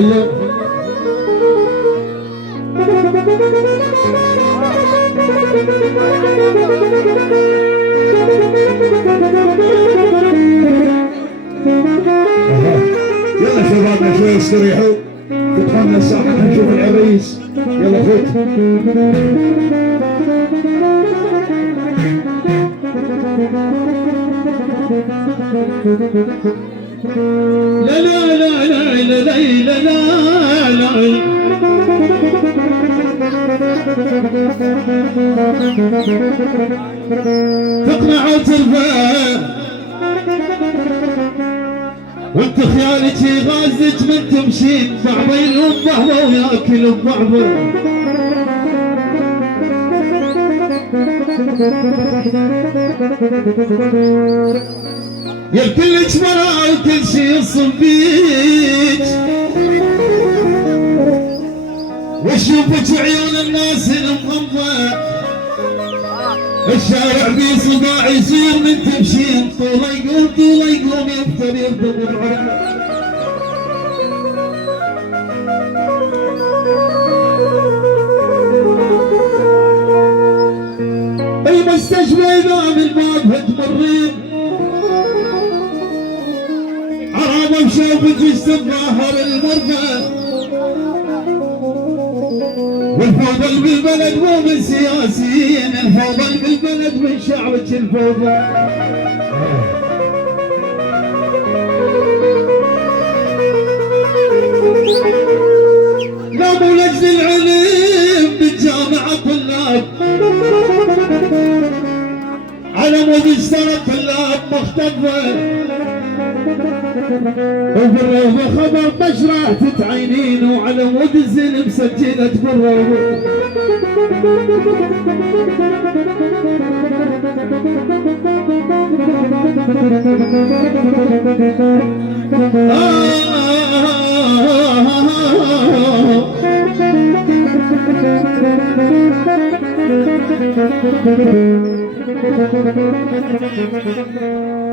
يلا شبابنا شوي استريحوا، ادخلنا الساحة نشوف العريس. يلا فوت. لا لا لا لا لا لا لا لا تقنع وترفع وانت خيالك غازك من تمشين بعضين وبعضه وياكل ببعضه. يا كلك مرا وكل شي يصب بيك واشوفك عيون الناس المغمضة الشارع بيه صداع يصير من تمشين طوله يقوم طوله يقوم يفتر المستشفى إذا من بعدها تمرين عرابة بشوفتك تتظاهر المرضى والفوضى بالبلد مو من سياسيين، الفوضى بالبلد من شعبك الفوضى. لا مو لجل العلم بالجامعة طلاب على مود اشترى طلاب مختفى وفي الروضة خبر بشرة تتعينين وعلى مود الزين مسجلة بالروضة.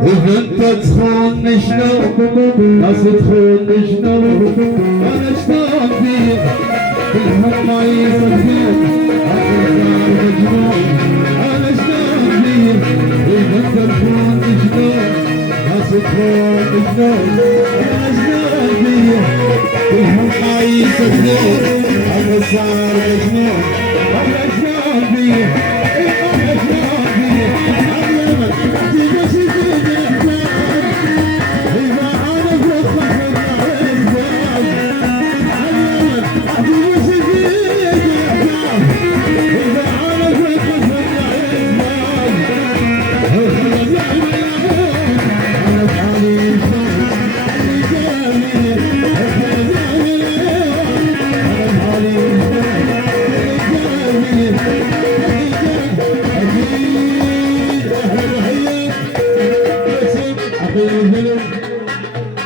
إذا انت تخون شلون ناس تخون شلون انا شلون فيك كلهم ما يصدقون انا شلون فيك إذا انت تخون شلون ناس تخون شلون انا شلون فيك كلهم ما يصدقون انا صار مجنون انا شلون فيك انا شلون فيك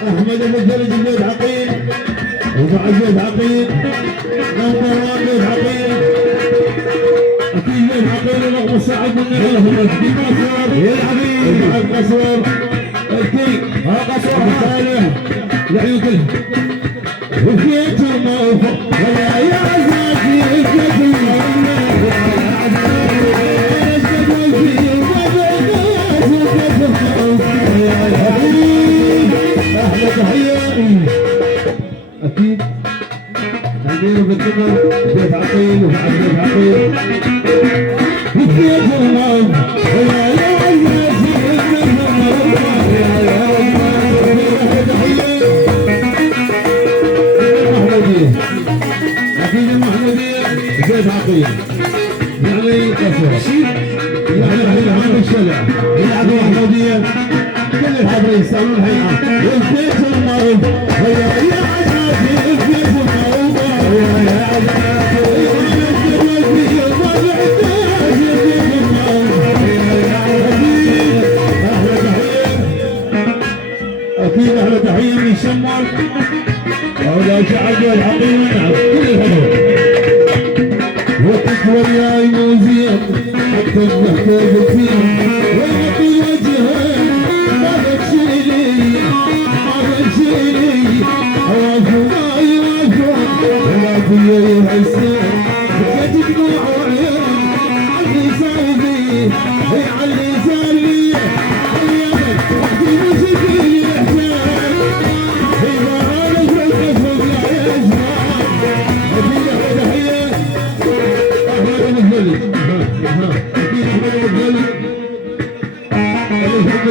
احمد ابو الفرج البيت عقيل ومع البيت عقيل نمبر 1 بيت عقيل اكيد بيت عقيل ورغم الصعب من احمد بمصر يا الحبيب مع القصور الكيك ها قصور صالح العيون كلها وفيت الموفق ولا يا زاكي الكثير اكيد نادير بالدمر بيت عقيل ومع بيت عقيل بيت الله ويا يا اكيد المحموديه بيت عقيل يعني قصر يعني عند الشلع يلعبوا محموديه كل الحضرين يسالون الحين والبيت المعروف ويا يا عزازي البيت المعروف ويا يا عزازي اكيد احلى تحيه من شمال ولا شعب العقيم نعم كل الحضور وتكبر يا موزيم حتى محتاج فيه ويعطي وجهه ما بتشيلي ما بتشيلي عوافي ما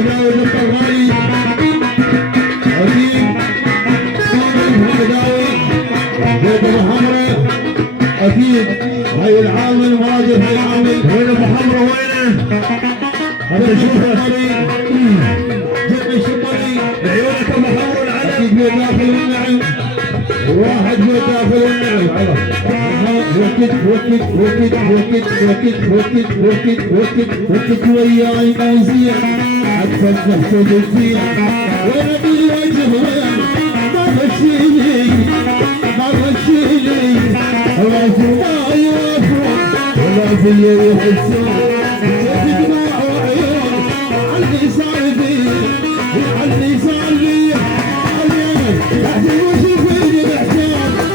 الهداوي الغالي اكيد الهداوي بيت ابو حمره اكيد هاي العامل مواجد هاي العامل وين ابو حمره وينه؟ هذا شوفه جيب الشمالي بعيونك ابو حمره العلم اكيد بيت داخل النعم واحد بيت داخل النعم وكت وكت وكت وكت وكت وكت وكت وكت وكت وياي ما يزيع حتى النفس بتزيع وانا بالوجه ما مشيني ما مشيني راسي ما يوافق ولا في يحسون دموع وعيون عني صار بي عني صار بي اليمن تحت وشوفيني بحجاب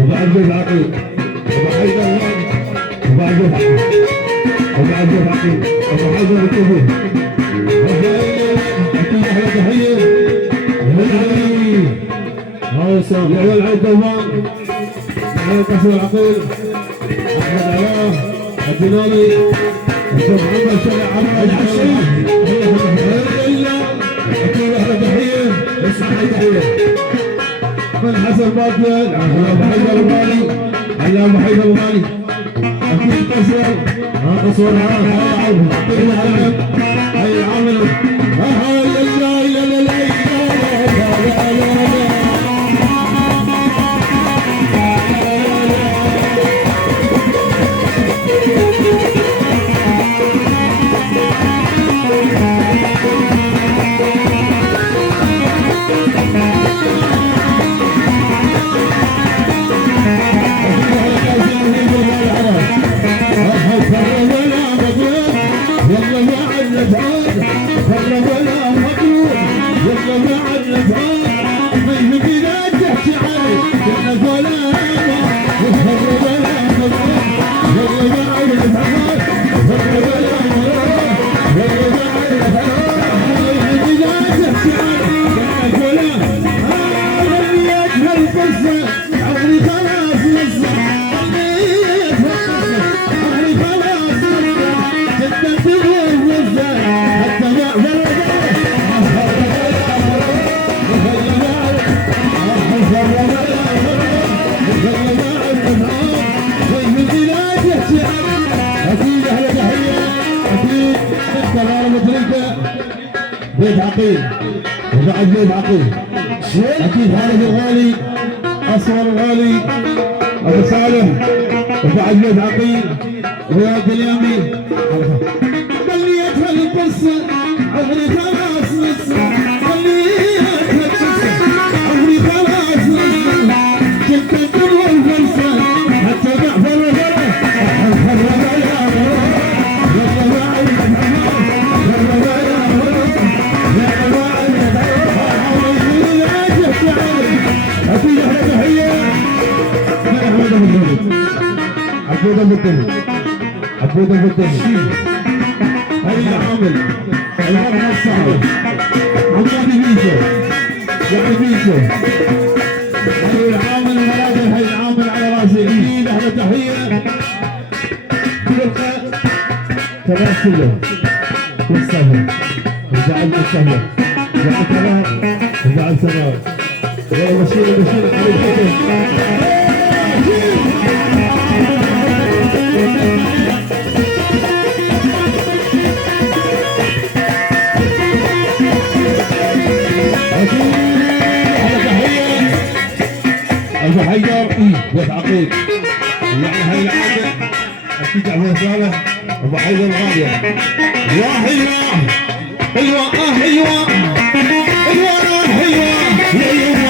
وبعد بيت عقيل وبعد بيت عقيل وبعد بيت عقيل ابو حيدر الكبير اكيد احلى تحيه هاوسام يا العيد دوام تحيه قصر العقيل احمد علاء الدنالي الشيخ محمد شرع عمر الحشي اكيد احلى تحيه اسمع تحيه من حسن باطل على ابو حيدر الغالي على ابو حيدر الغالي اكيد قصر قصر هاي عامل هاي لا لا لا لا بيت عقيل وبعد بيت عقيل اكيد هذا الغالي اصغر الغالي ابو صالح وبعد بيت عقيل رياض اليامي خليتها القصه عمري خلاص نص خليتها القصه عمري خلاص نص كنت تبغى الفرصه حتى بعد الغلا عبود المدني عبود المدني هاي العامل العامل الصعب عماد بيشو يعني بيشو هاي العامل ولكن هاي العامل على راسي اكيد احلى تحيه فرقه تماثله والسهل وزعل السهل وزعل كلام وزعل سماء يلا بشير علي الحكم ابو حيدر بيت عقيل يعني هاي العاده اكيد ابو صالح ابو حيدر الغاليه يا حلوه حلوه حلوه حلوه حلوه يا يوم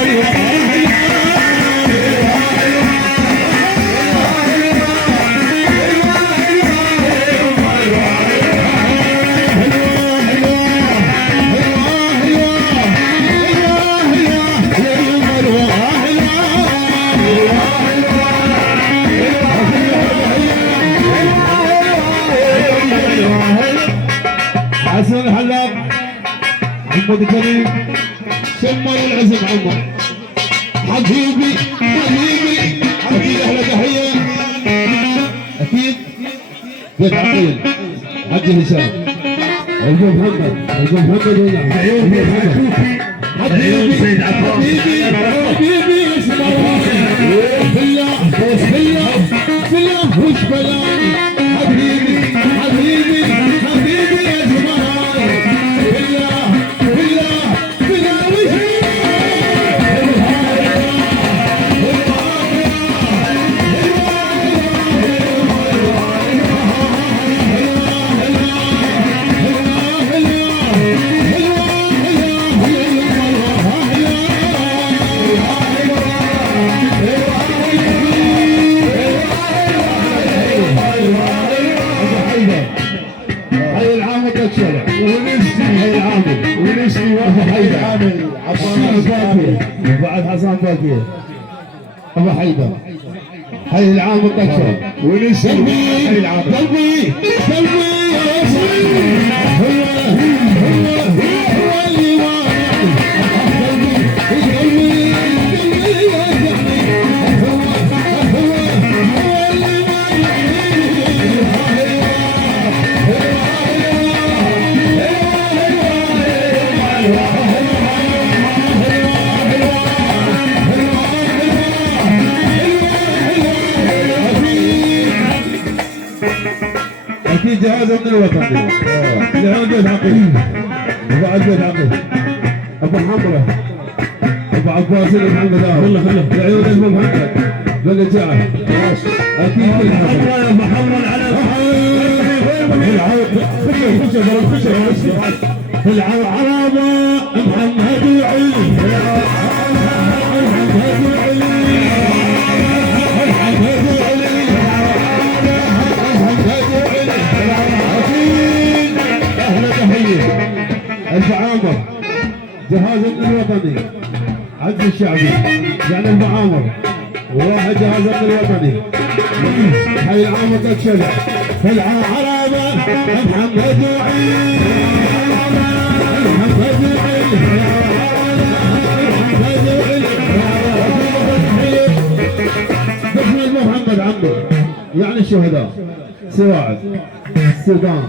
حبيبي حبيبي اكيد اهلا تحيه اكيد بيت عقيل حج هشام ابو محمد ولا حبيبي حبيبي حبيبي بالله بالله بالله وش بلاني حبيبي حبيبي حبيبي يا زمان بالله بالله بالله وش هاي العامل تكسر ونشتي هاي العامل ونشتي واحد هاي العامل عباس باكر وبعد حسن باكر ابو حيدر هاي العامل تكسر ونشتي هاي العامل قلبي قلبي يا رسول هو اللي واقع قلبي قلبي قلبي يا زعمي هو اللي اكيد جهاز من الوطن لعيون بيت عقيل وبعد بيت عقيل ابو حمره ابو عباس اللي محمد لعيون ابو محمد بالجاع اكيد بالحمره محمد على في العربة محمد وعلي المعامر جهاز الوطني عز الشعبي يعني المعامر وواحد جهاز الوطني حي العامر تكشف في العربة محمد وعلي محمد وعلي محمد عمي يعني الشهداء سواعد السودان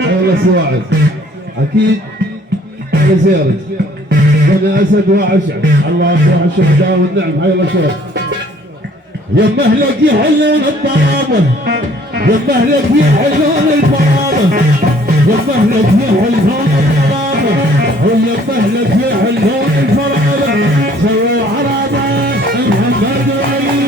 حول السواعد اكيد زيارة بني اسد وعشع الله يصلح الشهداء والنعم حي الله شرف يا مهلك يحلون الطرابه يا مهلك يحلون الطرابه يا مهلك يحلون الطرابه ويا مهلك يحلون الفرابه سووا عربه محمد وعلي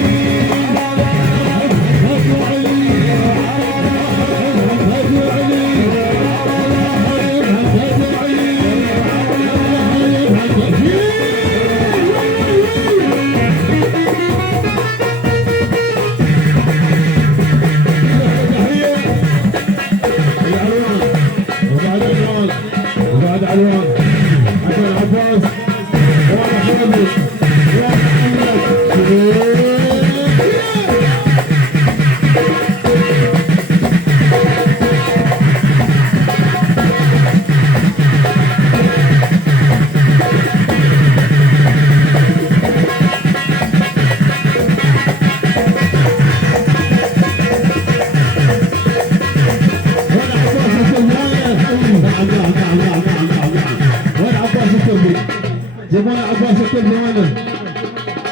جمال عباس الكردي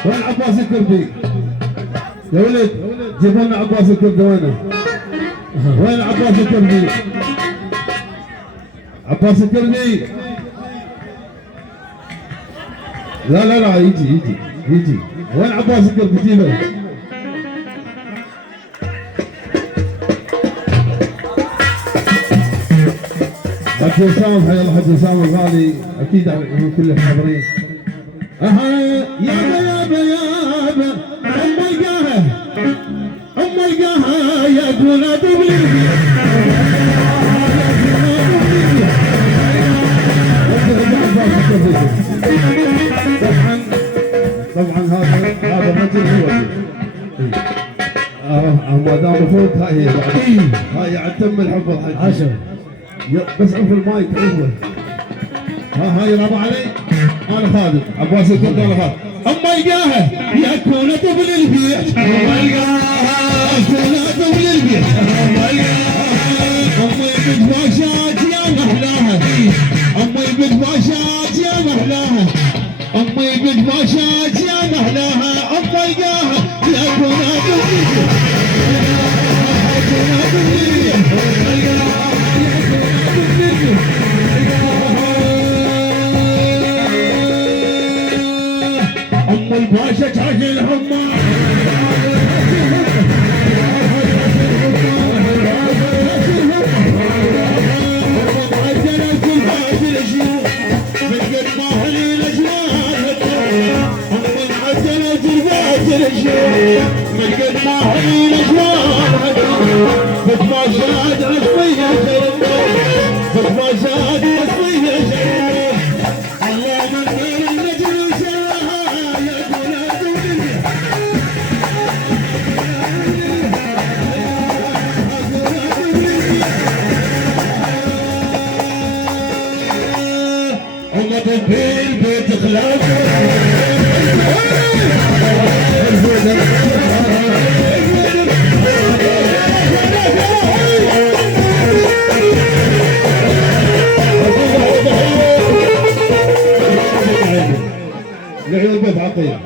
وين عباس الكردي يا ولد جيبوا لنا عباس الكردي وين عباس الكردي عباس الكردي لا يجي وين عباس الكردي جيبه حج وسام حي الله حج وسام الغالي اكيد من كل الحاضرين. يابا ام القاها يا ابونا دبلي طبعا هذا الرجل هو ما دام فوق هاي عاد تم الحب الحج بس عرف المايك اول هاي رابع علي انا خالد عباس الكرد انا خالد أما يلقاها يكون طفل البيت أما يلقاها يكون طفل البيت أما يلقاها أما يبد باشات يا محلاها أما يبد باشات يا محلاها أما يبد باشات يا محلاها أما يلقاها يكون طفل البيت يكون طفل البيت أم الباشا تاج الحمى عجلت الباج الأشياء من قد ما هلي الأجوال أم عجلت الباج الأشياء من قد ما هلي الأجوال فت ما شاد عصفية شربت فت ما شاد عصفية شربت الله من غير النجم وشاها يا ومضى بالبيت خلافه لعيون بيت عقيل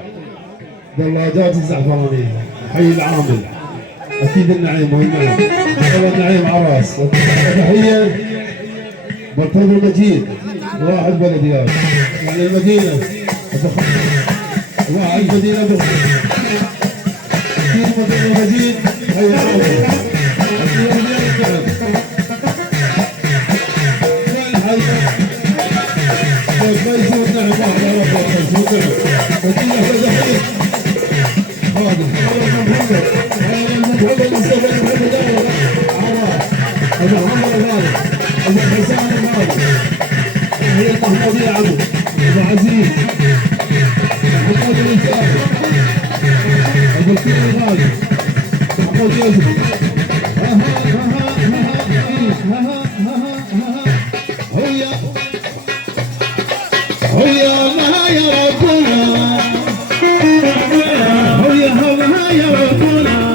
دلاجات الزعفرانية حي العامل أكيد النعيم والنعيم والله النعيم عراس تحية مرتضى المجيد واحد بلديات يعني المدينة واحد مدينة أكيد مرتضى المجيد حي العامل أكيد النعيم ما يسوي النعم واحد على واحد يسوي النعم مدينة فزحية هذا محمد محمد مصطفى محمد عراس أبو عمر الغالي أبو حسان الغالي هي المحمودية عمو أبو عزيز محمود الإنسان أبو الكيل الغالي محمود يوسف هيا ما يا ربنا هيا ما يا ربنا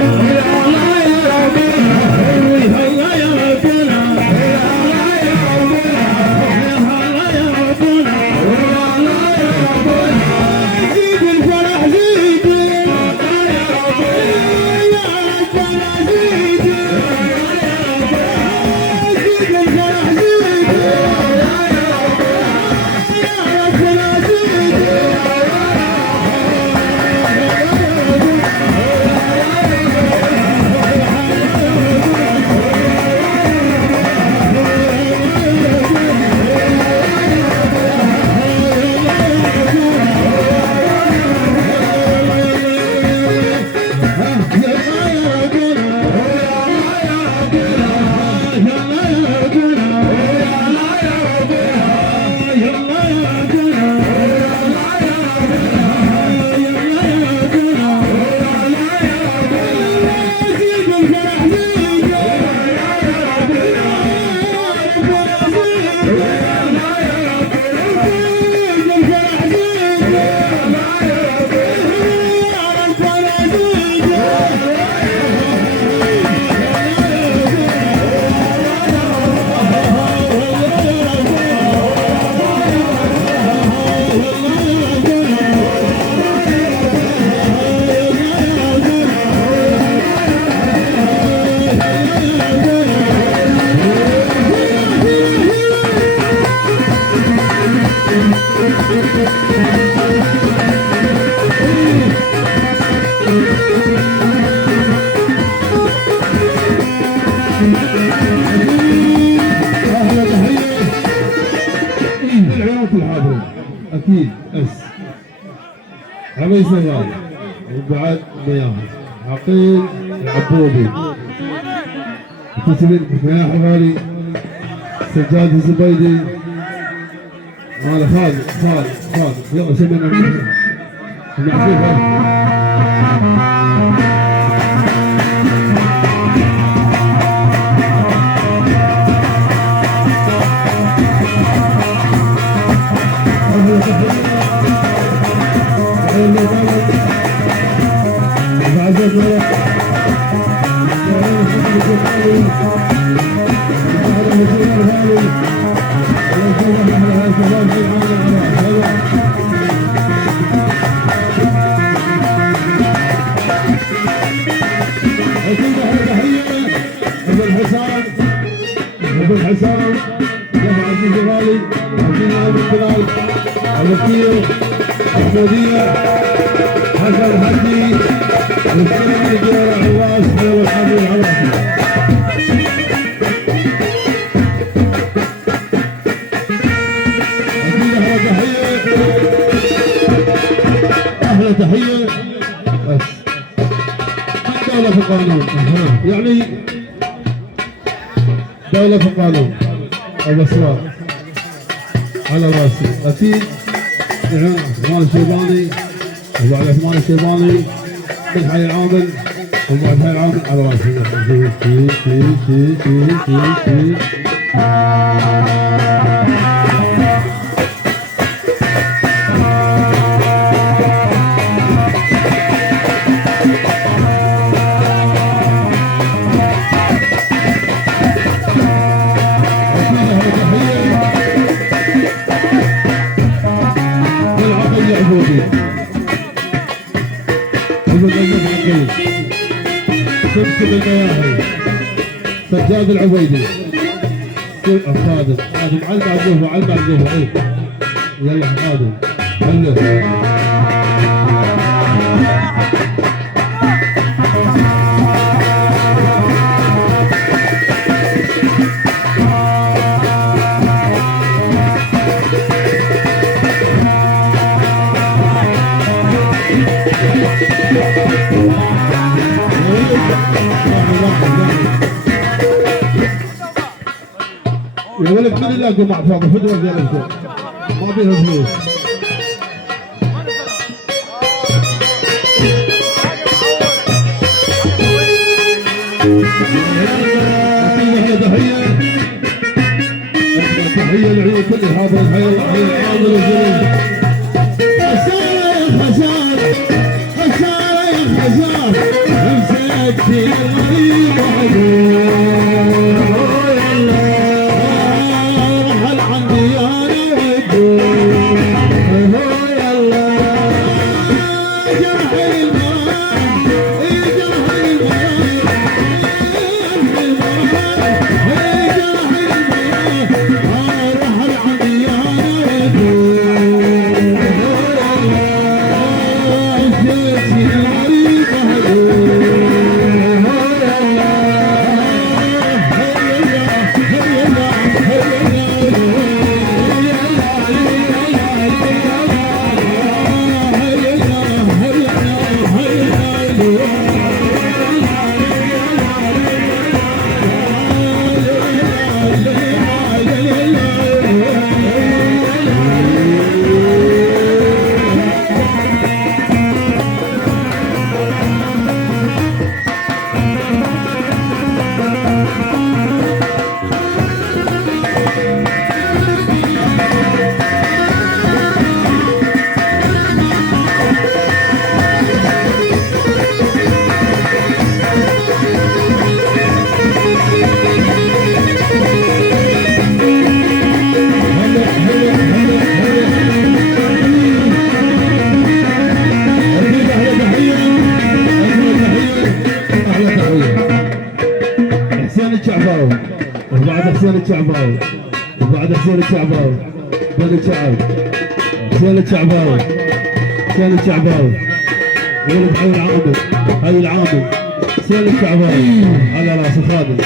اكيد اس علي سيارة وبعد مياه عقيل العبودي تسليم مياه غالي سجاد الزبيدي هذا خالد يلا سمينا المعروف ابو الحسن جمع عزيز الغالي عزيز ابو الكلال الوكيل احمديه حسن حمدي والسلمي ديار عواش حلو الحمد العراقي. احلى تحيه بس دولة في القانون يعني دولة في القانون ابو اسواق على راسي اكيد. نعم عثمان الشيباني وبعد عثمان الشيباني بن حي العامل وبعد حي العامل على راسي. سمسم المياهي سجاد العبيدي خادم على المعقوفة على المعقوفة ايه يلا خادم هلا يا ولد من اللي اقوم مع فاضي فدوه زيادة ما بيها فلوس. تحية لعيون كل حاضر الحي الحاضر الجليل. خسارة يا خسارة امسكتي حسين الشعباوي وبعد حسين الشعباوي بني شعب حسين الشعباوي ولد حي العامل حسين الشعباوي على راس الخادم.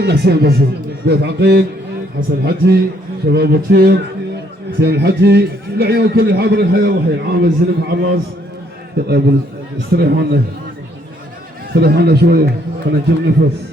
قلنا حسين بس بيت عقيل، حسن الحجي، شباب بكير، حسين الحجي، العيون كل الحاضر الحياه وحي عامل زلم عراس. استريحوا لنا شويه خلينا نجيب نفس.